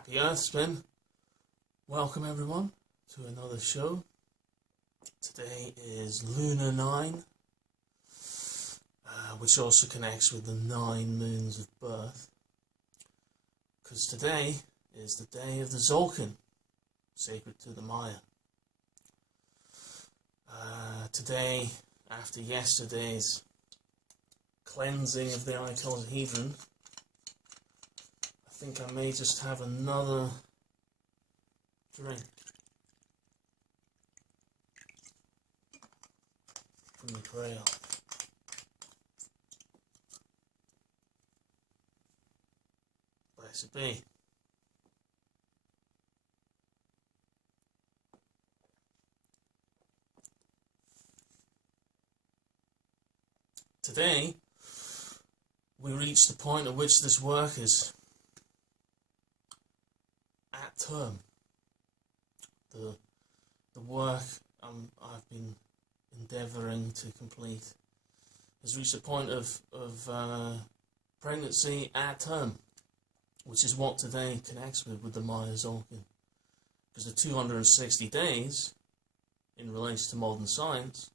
Happy Earth Spin. Welcome everyone to another show. Today is Lunar 9, which also connects with the 9 moons of birth. Because today is the day of the tzolkin, sacred to the Maya. Today, after yesterday's cleansing of the icosahedron, I think I may just have another drink from the grail. Blessed be. Today, we reach the point at which this work is at term. The work I've been endeavouring to complete has reached a point of pregnancy at term, which is what today connects with the Maya tzolkin. Because the 260 days, in relation to modern science,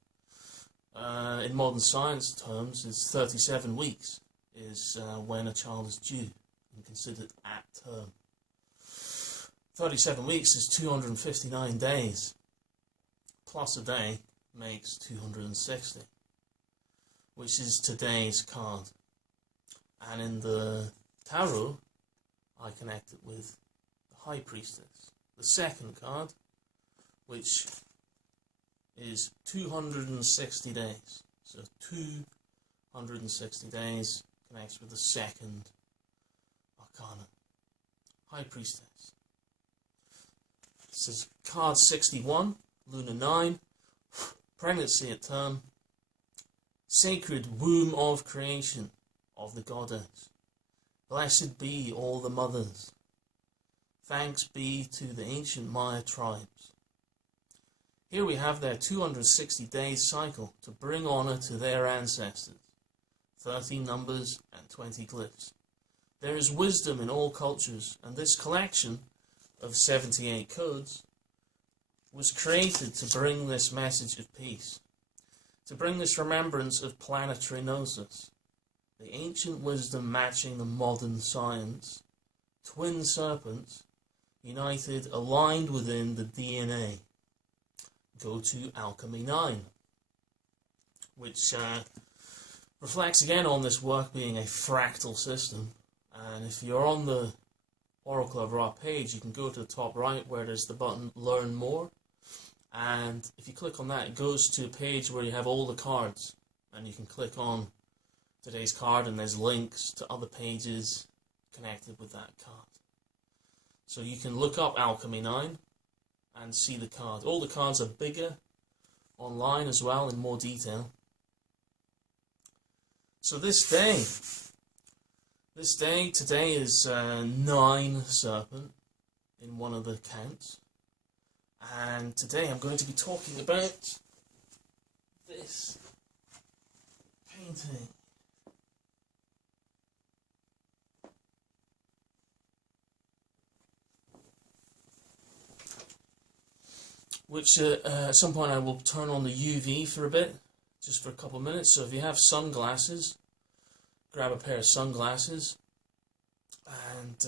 in modern science terms, it's 37 weeks is when a child is due and considered at term. 37 weeks is 259 days, plus a day makes 260, which is today's card. And in the tarot, I connect it with the High Priestess, the second card, which is 260 days. So 260 days connects with the second arcana, High Priestess. This is card 61, Lunar 9, pregnancy at term, sacred womb of creation of the goddess. Blessed be all the mothers. Thanks be to the ancient Maya tribes. Here we have their 260 days cycle to bring honor to their ancestors. 13 numbers and 20 glyphs. There is wisdom in all cultures, and this collection of 78 codes was created to bring this message of peace, to bring this remembrance of planetary gnosis, the ancient wisdom matching the modern science, twin serpents united, aligned within the DNA. Go to Alchemy 9, which reflects again on this work being a fractal system. And if you're on the Oracle of Ra page, you can go to the top right where there's the button Learn More, and if you click on that, it goes to a page where you have all the cards, and you can click on today's card and there's links to other pages connected with that card. So you can look up Alchemy 9 and see the card. All the cards are bigger online as well, in more detail. So today is 9 serpent in one of the counts. And today I'm going to be talking about this painting. Which at some point I will turn on the UV for a bit, just for a couple of minutes. So if you have sunglasses, grab a pair of sunglasses. And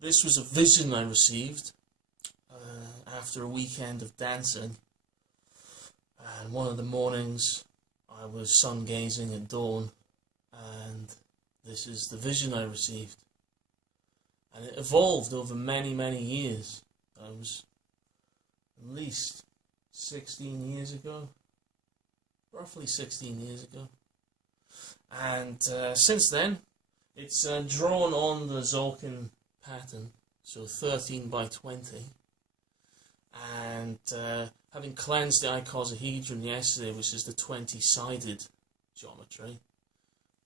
this was a vision I received after a weekend of dancing. And one of the mornings I was sun gazing at dawn, and this is the vision I received. And it evolved over many, many years. It was at least 16 years ago, roughly 16 years ago. And since then, it's drawn on the tzolkin pattern, so 13 by 20. And having cleansed the icosahedron yesterday, which is the 20-sided geometry,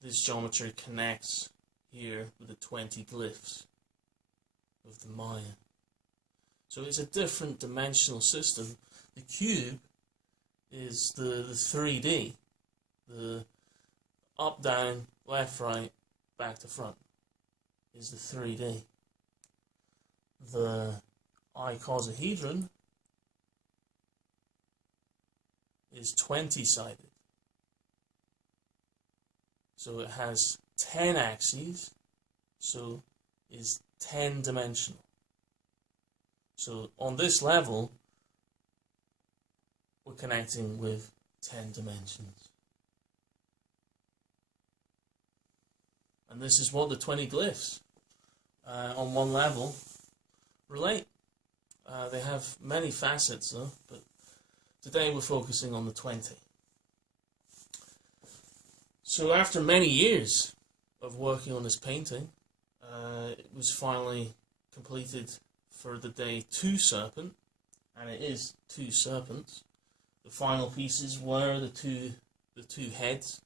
this geometry connects here with the 20 glyphs of the Maya. So it's a different dimensional system. The cube is the 3D, the up, down, left, right, back to front. is the 3D. The icosahedron is 20-sided. So it has 10 axes, so is 10-dimensional. So on this level, we're connecting with 10 dimensions. And this is what the 20 glyphs on one level relate. They have many facets though, but today we're focusing on the 20. So after many years of working on this painting, it was finally completed for the day 2 serpent, and it is 2 serpents. The final pieces were the two heads,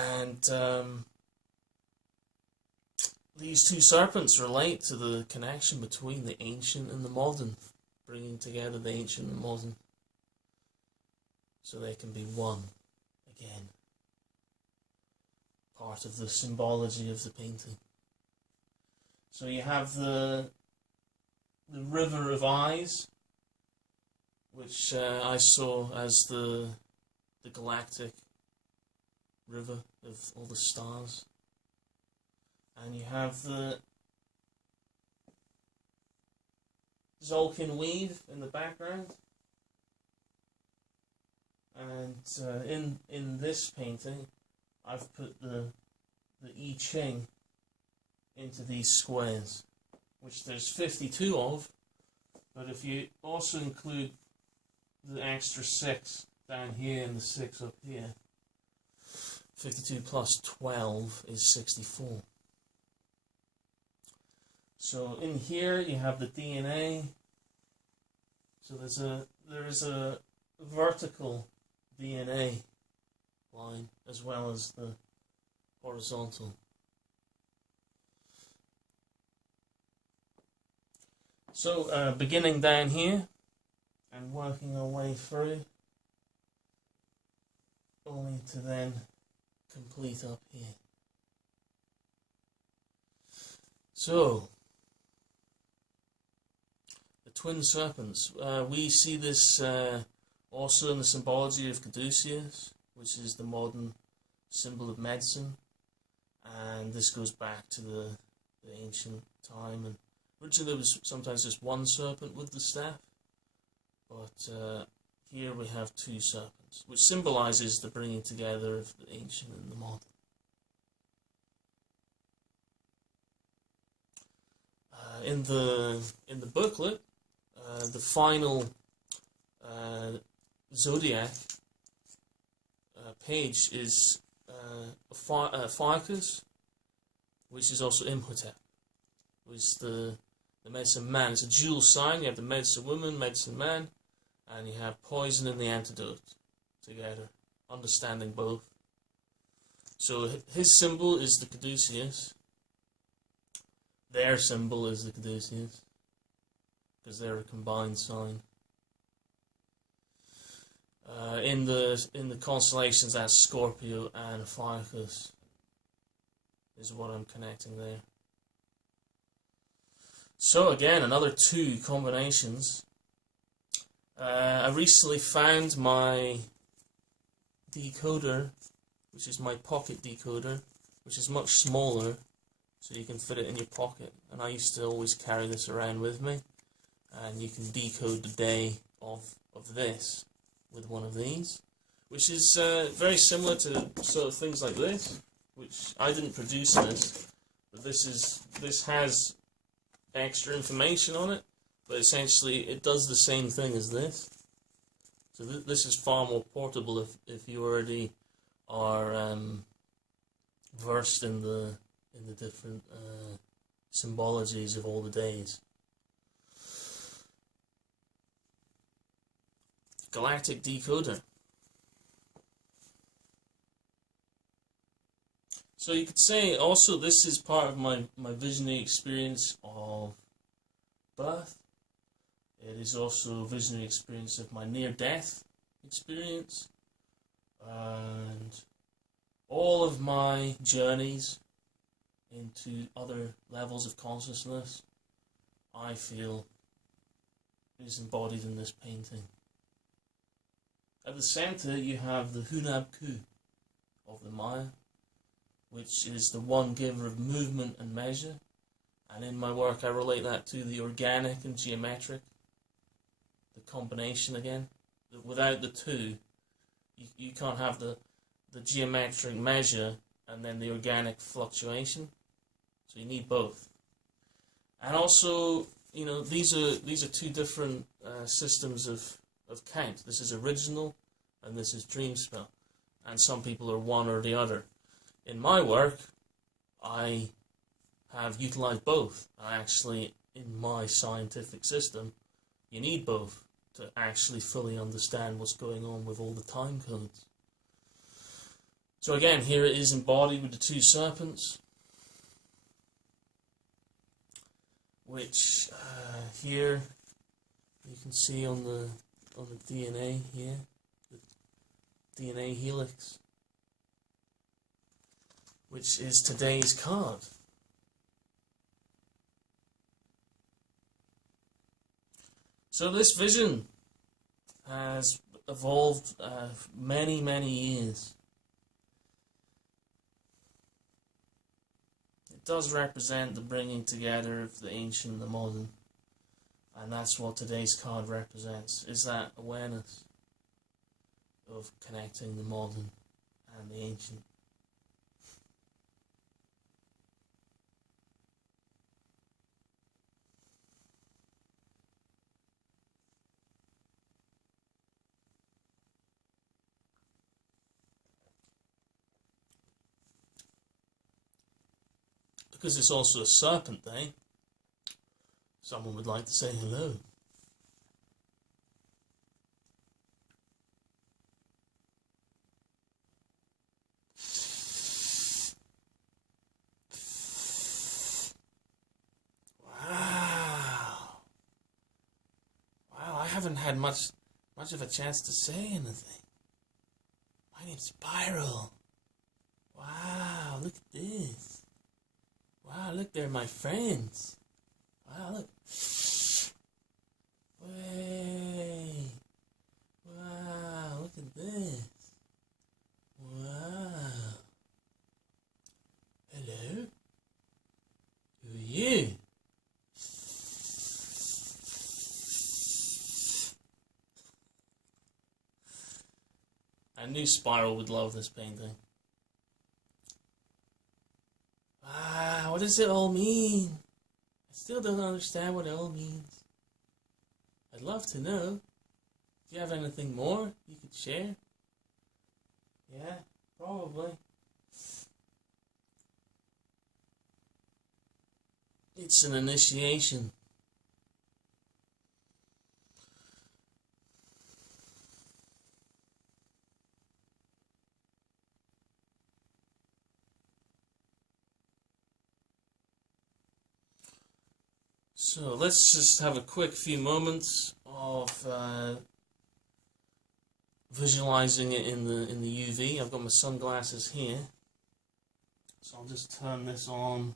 and these 2 serpents relate to the connection between the ancient and the modern, bringing together the ancient and modern so they can be one again. Part of the symbology of the painting. So you have the river of eyes, which I saw as the galactic river of all the stars. And you have the tzolkin weave in the background. And in this painting, I've put the I Ching into these squares, which there's 52 of, but if you also include the extra 6 down here and the 6 up here, 52 plus 12 is 64. So in here you have the DNA. So there is a vertical DNA line as well as the horizontal. So beginning down here and working our way through, only to then complete up here. So the twin serpents, we see this also in the symbology of caduceus, which is the modern symbol of medicine, and this goes back to the ancient time. And originally there was sometimes just one serpent with the staff, but here we have 2 serpents, which symbolizes the bringing together of the ancient and the modern. In the booklet, the final zodiac page is Ficus, which is also Imhotep, which is the medicine man. It's a dual sign. You have the medicine woman, medicine man, and you have poison and the antidote together, understanding both. So his symbol is the caduceus. Their symbol is the caduceus, because they're a combined sign. In the constellations, that's Scorpio and Ficus is what I'm connecting there. So again, another 2 combinations. I recently found my decoder, which is my pocket decoder, which is much smaller, so you can fit it in your pocket. And I used to always carry this around with me, and you can decode the day of this with one of these, which is very similar to sort of things like this, which I didn't produce this, but this has extra information on it, but essentially it does the same thing as this. So this is far more portable if you already are versed in the different symbologies of all the days. Galactic decoder. So you could say also this is part of my visionary experience of birth. It is also a visionary experience of my near-death experience. And all of my journeys into other levels of consciousness, I feel is embodied in this painting. At the center you have the Hunab Ku of the Maya, which is the one giver of movement and measure, and in my work I relate that to the organic and geometric, the combination again. Without the two, you can't have the geometric measure and then the organic fluctuation, so you need both. And also, you know, these are two different systems of count. This is original and this is dream spell, and some people are one or the other. In my work, I have utilized both. Actually, in my scientific system, you need both to actually fully understand what's going on with all the time codes. So again, here it is embodied with the two serpents, which here you can see on the DNA here, the DNA helix, which is today's card. So this vision has evolved many, many years. It does represent the bringing together of the ancient and the modern, and that's what today's card represents, is that awareness of connecting the modern and the ancient. Because it's also a serpent day, someone would like to say hello. Wow. Wow, I haven't had much of a chance to say anything. My name's Spiral. Wow, look at this. Wow, look, they're my friends. Wow, look. Way. Wow, look at this. Wow. Hello? Who are you? I knew Spiral would love this painting. Wow, what does it all mean? I still don't understand what it all means. I'd love to know. If you have anything more you could share? Yeah, probably. It's an initiation. So let's just have a quick few moments of visualizing it in the UV. I've got my sunglasses here, so I'll just turn this on.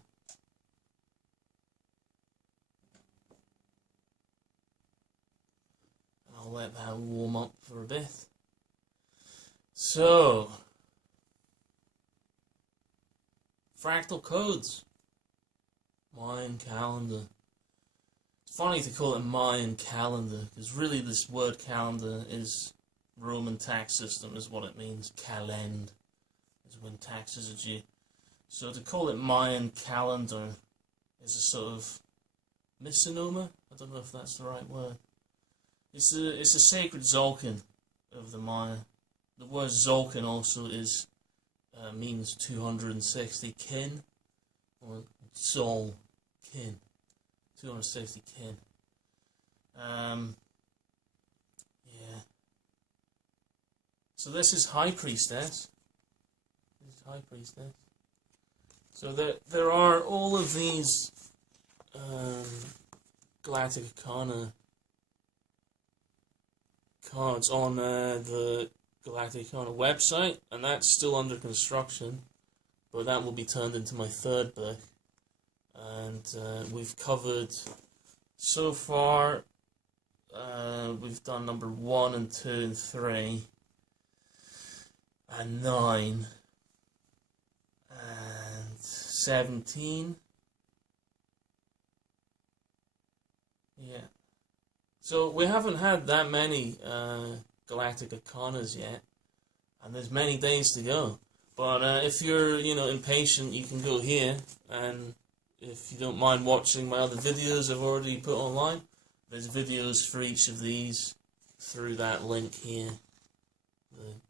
And I'll let that warm up for a bit. So, fractal codes, Mayan calendar. Funny to call it Mayan calendar, because really this word calendar is Roman tax system, is what it means. Calend is when taxes are due. So to call it Mayan calendar is a sort of misnomer. I don't know if that's the right word. It's a sacred tzolkin of the Maya. The word tzolkin also means 260 kin, or tzol kin. 260 kin. Yeah. So this is High Priestess. This is High Priestess. So there are all of these Galactic Arkana cards on the Galactic Arkana website, and that's still under construction. but that will be turned into my third book. And we've covered, so far, we've done number 1 and 2 and 3, and 9, and 17. Yeah. So we haven't had that many Galactic Arkanas yet, and there's many days to go. But if you're, impatient, you can go here, and if you don't mind watching my other videos I've already put online, there's videos for each of these through that link here, the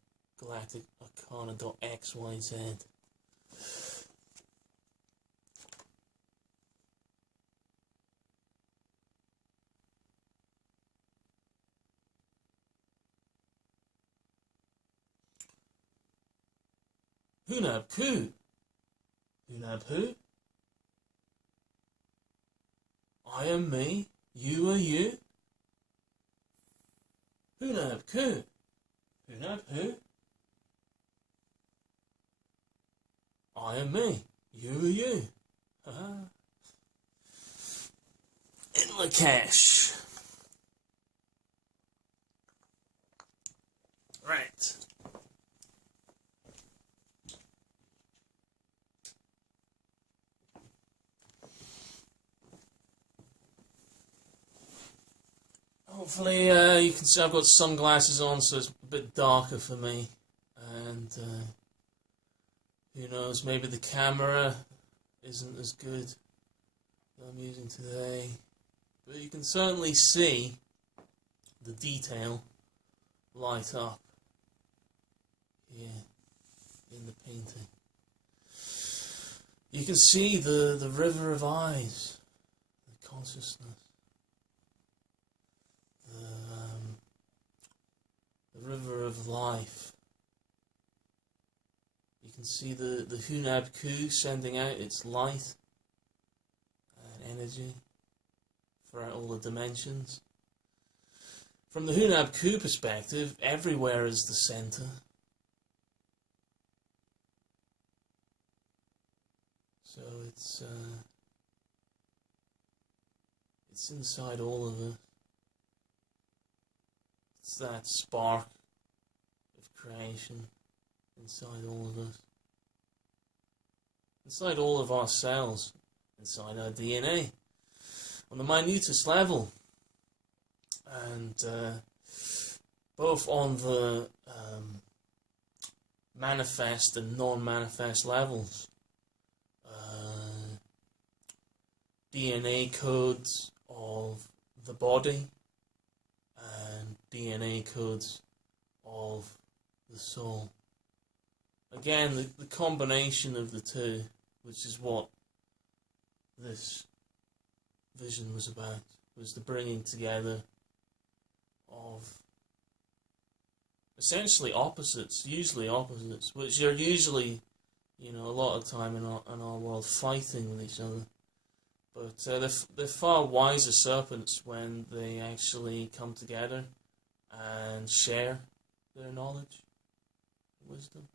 galacticarkana.xyz. Hunab Ku. Hunab who? I am me, you are you. Hunab Ku. Hunab who? I am me, you are you. In lak'ech. Right. Hopefully you can see I've got sunglasses on, so it's a bit darker for me, and who knows, maybe the camera isn't as good that I'm using today, but you can certainly see the detail light up here in the painting. You can see the river of eyes, the consciousness. The river of life. You can see the Hunab Ku sending out its light and energy throughout all the dimensions. From the Hunab Ku perspective, everywhere is the center. So it's inside all of us. It's that spark of creation inside all of us. Inside all of our cells. Inside our DNA. On the minutest level. And both on the manifest and non-manifest levels. DNA codes of the body. DNA codes of the soul. Again, the combination of the two, which is what this vision was about, was the bringing together of essentially opposites, usually opposites, which are usually, a lot of time in our world fighting with each other. But they're far wiser serpents when they actually come together and share their knowledge, wisdom.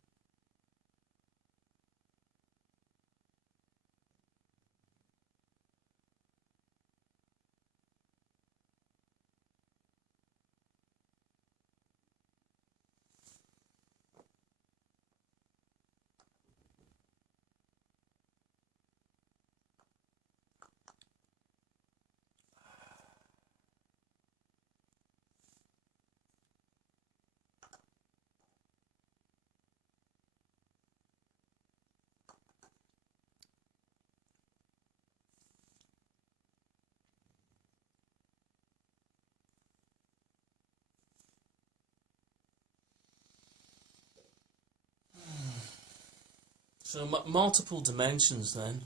So multiple dimensions then.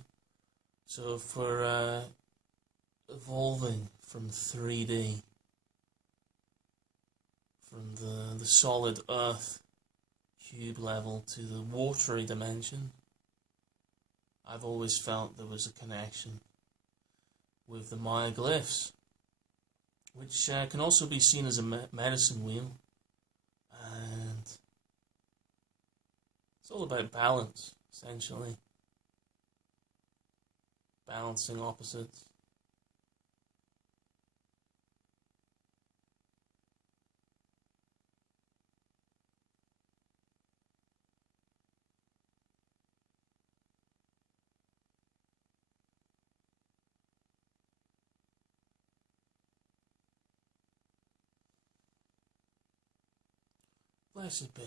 So if we're evolving from 3D, from the solid earth cube level to the watery dimension, I've always felt there was a connection with the Maya glyphs, which can also be seen as a medicine wheel, and it's all about balance. essentially. Balancing opposites. Blessed be.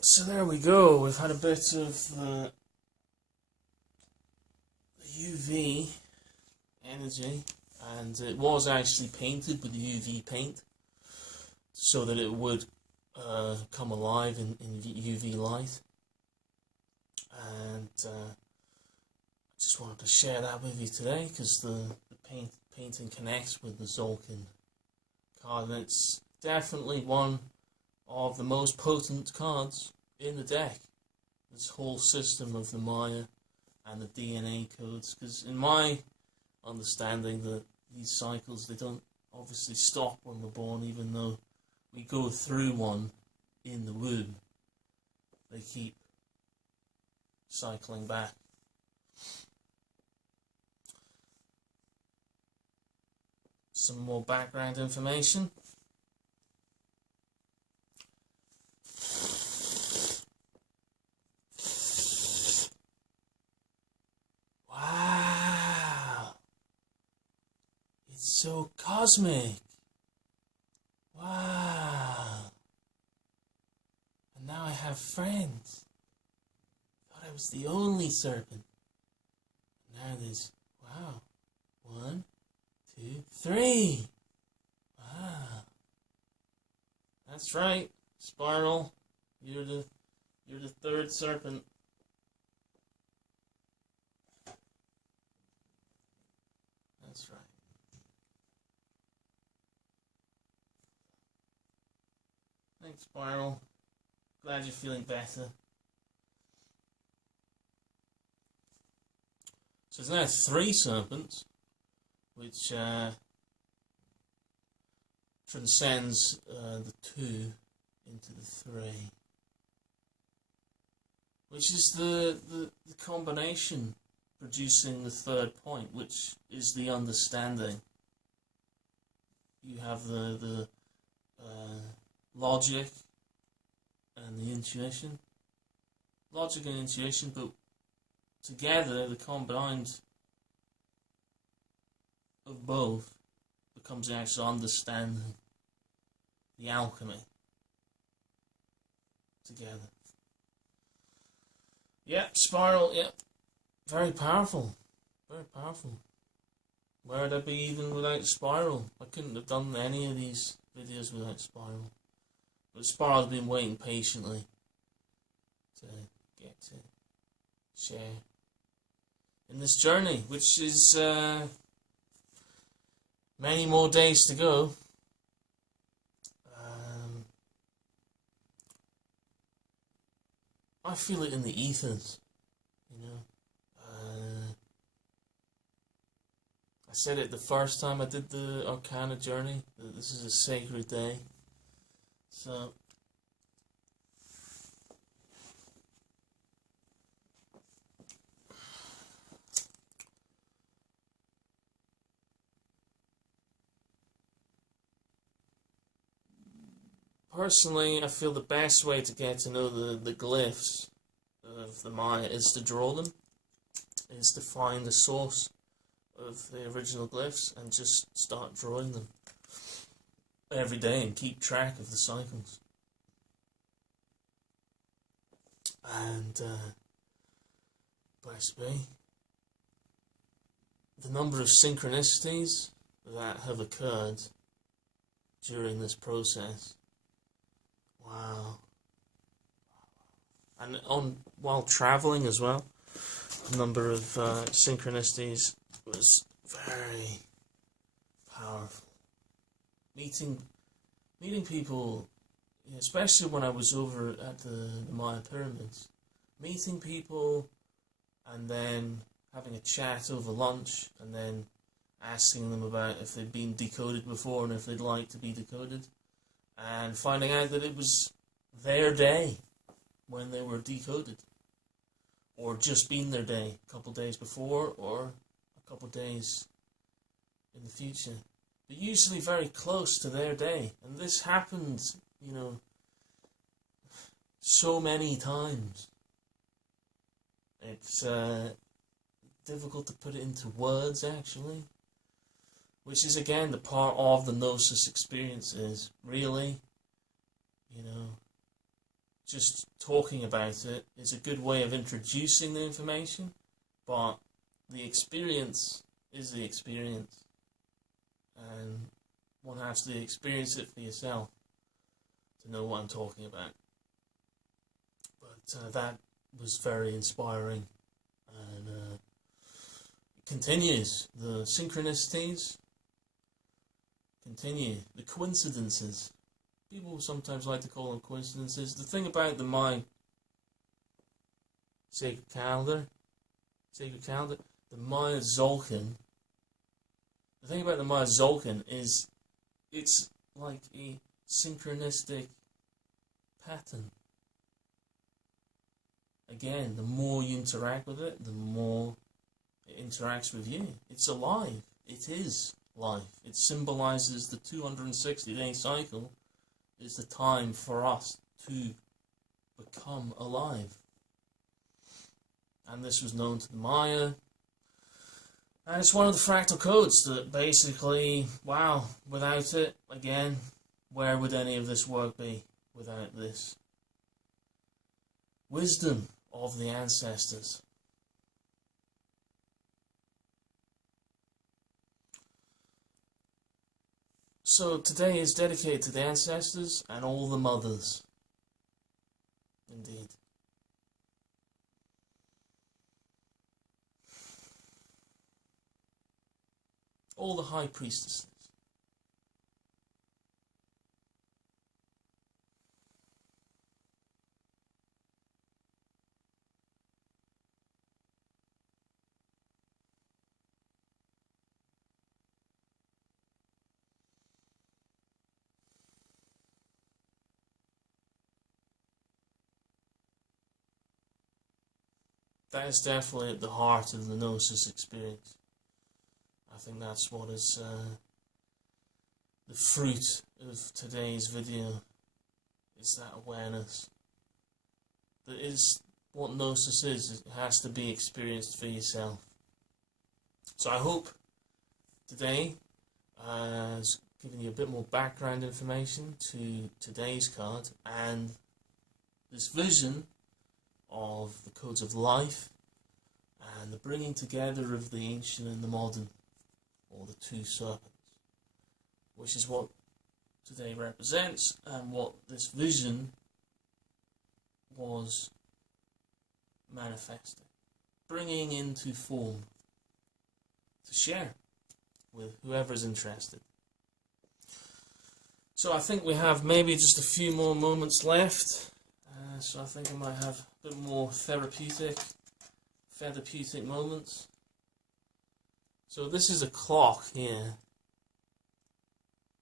So there we go. We've had a bit of the UV energy, and it was actually painted with UV paint so that it would come alive in UV light. And I just wanted to share that with you today because the painting connects with the tzolkin card, and it's definitely one of the most potent cards in the deck. This whole system of the Maya and the DNA codes, because in my understanding that these cycles, they don't obviously stop when we're born, even though we go through one in the womb. They keep cycling back. Some more background information. Wow, it's so cosmic. Wow. And now I have friends. Thought I was the only serpent. Now there's, wow, 1, 2, 3. Wow. That's right, Spiral. You're the third serpent. That's right. Thanks, Spiral. Glad you're feeling better. So there's now 3 serpents, which transcends the 2 into the 3, which is the combination producing the 3rd point, which is the understanding. You have the logic and the intuition. Logic and intuition, but together, the combined of both becomes the actual understanding, the alchemy, together. Yep, Spiral, yep. Very powerful. Very powerful. Where would I be even without Spiral? I couldn't have done any of these videos without Spiral. But Spiral's been waiting patiently to get to share in this journey, which is many more days to go. I feel it in the ethers, you know. I said it the first time I did the Arcana journey, that this is a sacred day. So personally, I feel the best way to get to know the glyphs of the Maya is to draw them, is to find the source of the original glyphs and just start drawing them every day and keep track of the cycles. And bless me, the number of synchronicities that have occurred during this process. Wow. And while traveling as well, the number of synchronicities was very powerful. Meeting people, especially when I was over at the Maya pyramids, meeting people and then having a chat over lunch and then asking them about if they'd been decoded before and if they'd like to be decoded, and finding out that it was their day when they were decoded, or just been their day a couple of days before or a couple of days in the future, but usually very close to their day. And this happened, you know, so many times. It's difficult to put it into words, actually, which is again the part of the gnosis experience. Is really, you know, just talking about it is a good way of introducing the information, but the experience is the experience, and one has to experience it for yourself to know what I'm talking about. But that was very inspiring, and it continues. The synchronicities continue. The coincidences. People sometimes like to call them coincidences. The thing about the Mayan sacred calendar, the Maya tzolkin. The thing about the Maya tzolkin is it's like a synchronistic pattern. Again, the more you interact with it, the more it interacts with you. It's alive. It is life. It symbolizes the 260-day cycle. Is the time for us to become alive. And this was known to the Maya. And it's one of the fractal codes that basically, wow, without it, again, where would any of this work be without this wisdom of the ancestors? So today is dedicated to the ancestors and all the mothers. Indeed. All the high priestesses. That is definitely at the heart of the gnosis experience. I think that's what is the fruit of today's video, is that awareness. That is what gnosis is. It has to be experienced for yourself. So I hope today has given you a bit more background information to today's card and this vision of the codes of life and the bringing together of the ancient and the modern, or the two serpents, which is what today represents and what this vision was manifesting, bringing into form to share with whoever is interested. So I think we have maybe just a few more moments left. So I think I might have a bit more therapeutic moments. So this is a clock here,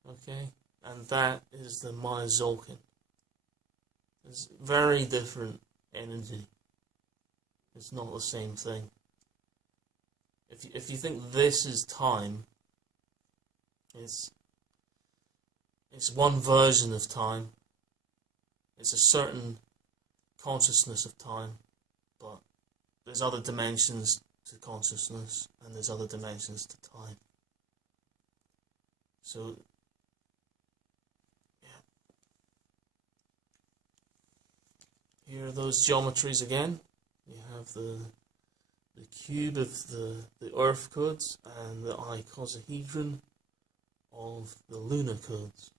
okay, and that is the Maya tzolkin. It's very different energy. It's not the same thing. If you think this is time, it's one version of time. It's a certain consciousness of time, but there's other dimensions to consciousness and there's other dimensions to time. So yeah, here are those geometries again. You have the cube of the earth codes and the icosahedron of the lunar codes.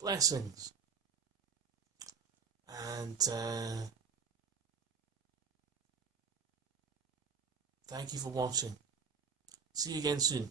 Blessings. And thank you for watching. See you again soon.